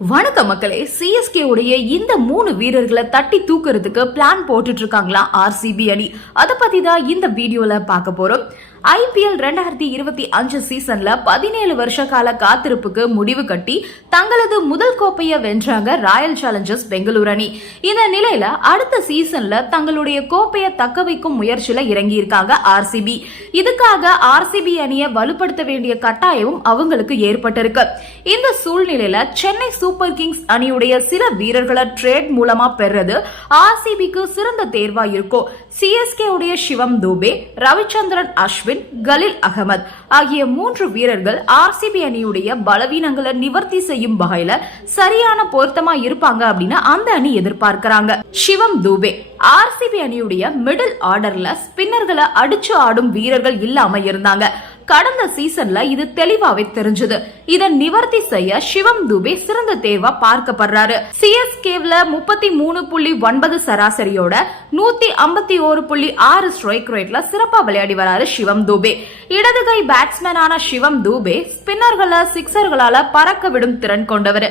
வணக்கம் மக்களே சிஎஸ்கே உடைய இந்த மூணு வீரர்களை தட்டி தூக்குறதுக்கு பிளான் போட்டுட்டு இருக்காங்களா ஆர்சிபி அணி? அதை பத்தி தான் இந்த வீடியோல பார்க்க போறோம். ஐபிஎல் ரெண்டாயிரத்தி இருபத்தி அஞ்சு சீசன்ல பதினேழு வருஷ கால காத்திருப்புக்கு முடிவு கட்டி தங்களது முதல் கோப்பையை வென்றாங்க ராயல் சேலஞ்சர்ஸ் பெங்களூர் அணி. இந்த நிலையில அடுத்த சீசன்ல தங்களுடைய கோப்பையை தக்க வைக்கும் முயற்சியில இறங்கி இருக்காங்க ஆர்சிபி இதுக்காக ஆர்சிபி அணியை வலுப்படுத்த வேண்டிய கட்டாயமும் அவங்களுக்கு ஏற்பட்டிருக்கு. இந்த சூழ்நிலையில சென்னை சூப்பர் கிங்ஸ் அணியுடைய சில வீரர்களை ட்ரேட் மூலமா பெறது ஆர்சிபிக்கு சிறந்த தேர்வா இருக்கும். சிஎஸ்கே உடைய சிவம் தூபே ரவிச்சந்திரன் அஸ்வின் கலில் அகமது. ஆகிய மூன்று வீரர்கள் ஆர்சிபி அணியுடைய பலவீனங்களை நிவர்த்தி செய்யும் வகையில சரியான பொருத்தமா இருப்பாங்க அப்படின்னு அந்த அணி எதிர்பார்க்கிறாங்க. சிவம் தூபே. ஆர்சிபி அணியுடைய மிடில் ஆர்டர்ல ஸ்பின்னர்களை அடிச்சு ஆடும் வீரர்கள் இல்லாம இருந்தாங்க. கடந்த சீசன்ல இது தெளிவாவே தெரிஞ்சது. இதை நிவர்த்தி செய்ய சிவம் துபே சிறந்த தேர்வா பார்க்கப்படுறாரு. சிஎஸ்கேவ்ல முப்பத்தி மூணு புள்ளி ஒன்பது சராசரியோட நூத்தி ஐம்பத்தி ஒரு புள்ளி ஆறு ஸ்ட்ரைக் ரேட்ல சிறப்பா விளையாடி வராரு சிவம் துபே. இடதுகை பேட்ஸ்மேனான சிவம் தூபே ஸ்பின்னர்களை சிக்ஸர்களால பறக்க விடும் திறன் கொண்டவர்.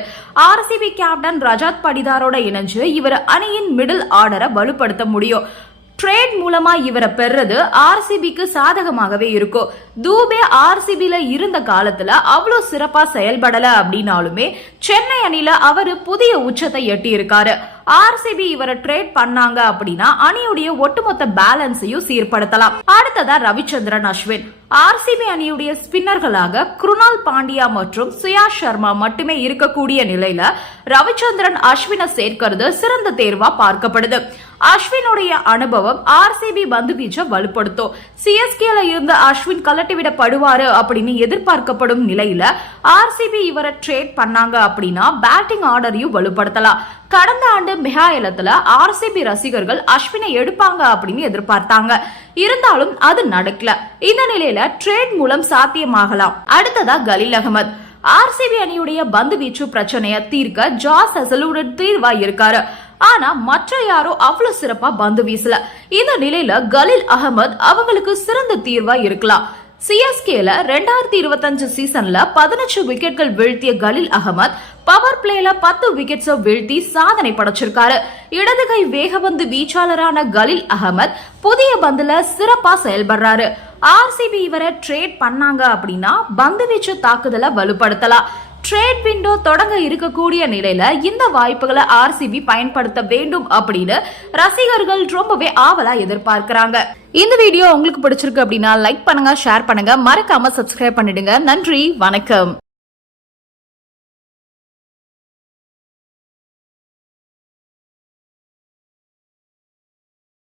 ஆர்சிபி கேப்டன் ரஜாத் படிதாரோட இணைஞ்சு இவர் அணியின் மிடில் ஆர்டரை வலுப்படுத்த முடியும். ட்ரேட் மூலமா இவரை பெறது ஆர்சிபிக்கு சாதகமாகவே இருக்கும் தூபே ஆர்சிபில இருந்த காலத்துல அவ்வளோ சிறப்பா செயல்படல அப்படின்னாலுமே சென்னை அணில அவரு புதிய உச்சத்தை எட்டி இருக்காரு ஆர்சிபி இவரை ட்ரேட் பண்ணாங்க அப்படின்னா அணியுடைய ஒட்டுமொத்த பேலன்ஸையும் சீர்படுத்தலாம். அடுத்ததா ரவிச்சந்திரன் அஸ்வின். ஆர்சிபி அணியுடைய ஸ்பின்னர்களாக குருணால் பாண்டியா மற்றும் சுயா சர்மா மட்டுமே இருக்கக்கூடிய நிலையில ரவிச்சந்திரன் அஸ்வினை சேர்க்கிறது சிறந்த தேர்வா பார்க்கப்படுது. அஸ்வினுடைய அனுபவம் ஆர்சிபி பந்து வீச்சை வலுப்படுத்தும். சிஎஸ்கேல இருந்த அஸ்வின் கலட்டிவிடப்படுவாரு அப்படின்னு எதிர்பார்க்கப்படும் நிலையில ஆர்சிபி இவரை ட்ரேட் பண்ணாங்க அப்படின்னா பேட்டிங் ஆர்டரையும் வலுப்படுத்தலாம். கடந்த ஆண்டு மிகாயலத்துல ஆர்சிபி ரசிகர்கள் அஸ்வினை எடுப்பாங்க அப்படின்னு எதிர்பார்த்தாங்க. இருந்தாலும் அது நடக்கல. இந்த நிலையில ட்ரேட் மூலம் சாத்தியமாகலாம். அடுத்ததா கலீல் அகமது. ஆர்சிபி அணியுடைய பந்து வீச்சு பிரச்சனையை தீர்க்க ஜாஸ் அசலுடன் தீர்வா இருக்காரு ஆனா மற்ற யாரும் அவ்வளவு சிறப்பா பந்து வீசல. இந்த நிலையில கலீல் அகமது அவங்களுக்கு சிறந்த தீர்வா இருக்கலாம். சிஎஸ்கேல ரெண்டாயிரத்தி இருபத்தஞ்சு சீசன்ல பதினஞ்சு விக்கெட்கள் வீழ்த்திய கலில் அகமது பவர் பிளேல பத்து விக்கெட்ஸை வீழ்த்தி சாதனை படைச்சிருக்காரு. இடதுகை வேகபந்து வீச்சாளரான கலீல் அகமது புதிய பந்துல சிறப்பா செயல்படுறாரு. ஆர்சிபி இவரை ட்ரேட் பண்ணாங்க அப்படின்னா பந்து வீச்சு தாக்குதலை வலுப்படுத்தலாம். ட்ரேட் விண்டோ தொடங்க இருக்கக்கூடிய நிலையில இந்த வாய்ப்புகளை ஆர்சிபி பயன்படுத்த வேண்டும் அப்படின்னு ரசிகர்கள் ரொம்பவே ஆவலா எதிர்பார்க்கிறாங்க. இந்த வீடியோ உங்களுக்கு பிடிச்சிருக்கு அப்படின்னா லைக் பண்ணுங்க ஷேர் பண்ணுங்க. மறக்காம சப்ஸ்கிரைப் பண்ணிடுங்க. நன்றி வணக்கம்.